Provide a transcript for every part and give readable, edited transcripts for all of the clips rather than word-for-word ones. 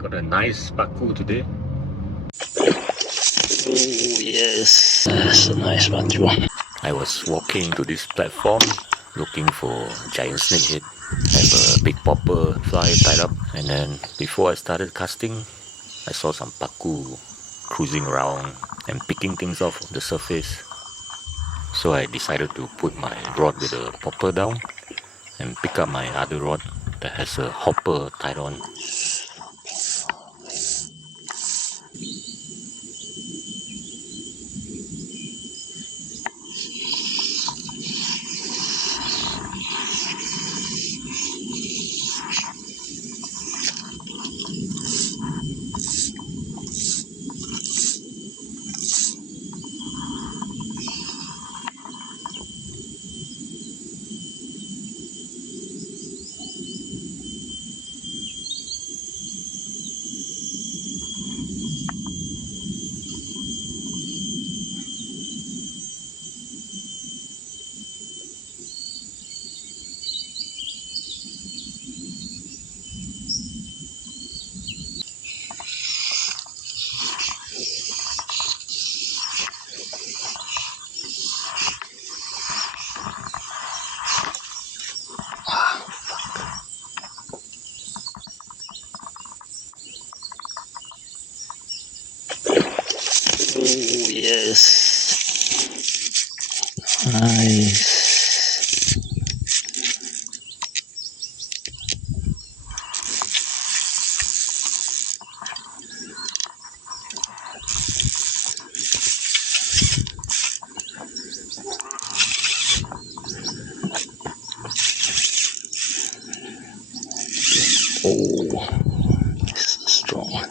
Got a nice paku today. Oh yes, that's a nice one too. I was walking to this platform looking for giant snakehead. Have a big popper fly tied up, and then before I started casting, I saw some paku cruising around and picking things off the surface. So I decided to put my rod with a popper down and pick up my other rod that has a hopper tied on. Oh yes, nice. Oh, this is strong.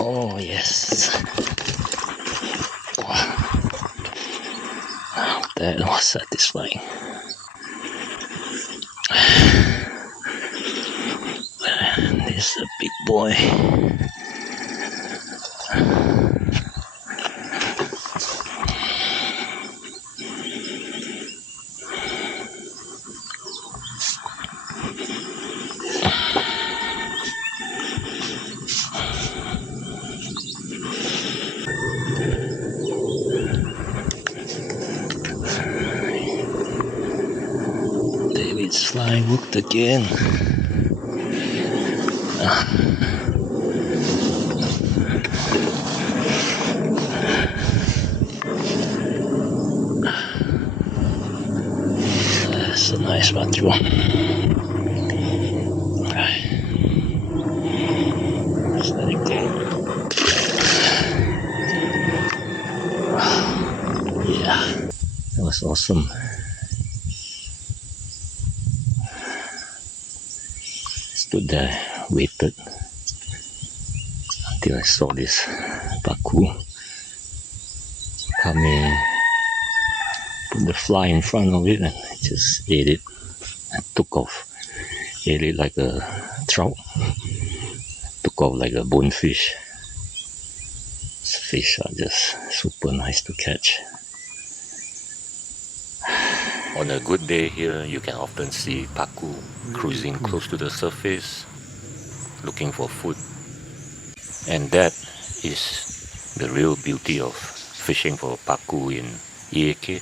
Oh yes. Wow. That was satisfying. This is a big boy. David's fly worked again. That's a nice Pacu. Let's let it go. Yeah, that was awesome. Stood there, waited until I saw this Pacu coming, put the fly in front of it and just ate it and took off. Ate it like a trout, took off like a bonefish. These fish are just super nice to catch. On a good day here, you can often see paku cruising close to the surface, looking for food. And that is the real beauty of fishing for paku in EAK.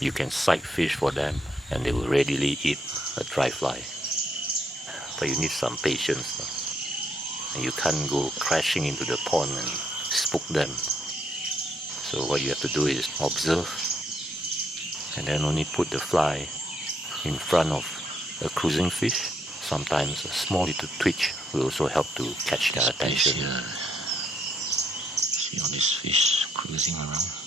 You can sight fish for them and they will readily eat a dry fly. But you need some patience. And you can't go crashing into the pond and spook them. So what you have to do is observe and then only put the fly in front of a cruising fish. Sometimes a small little twitch will also help to catch their attention. See all these fish cruising around.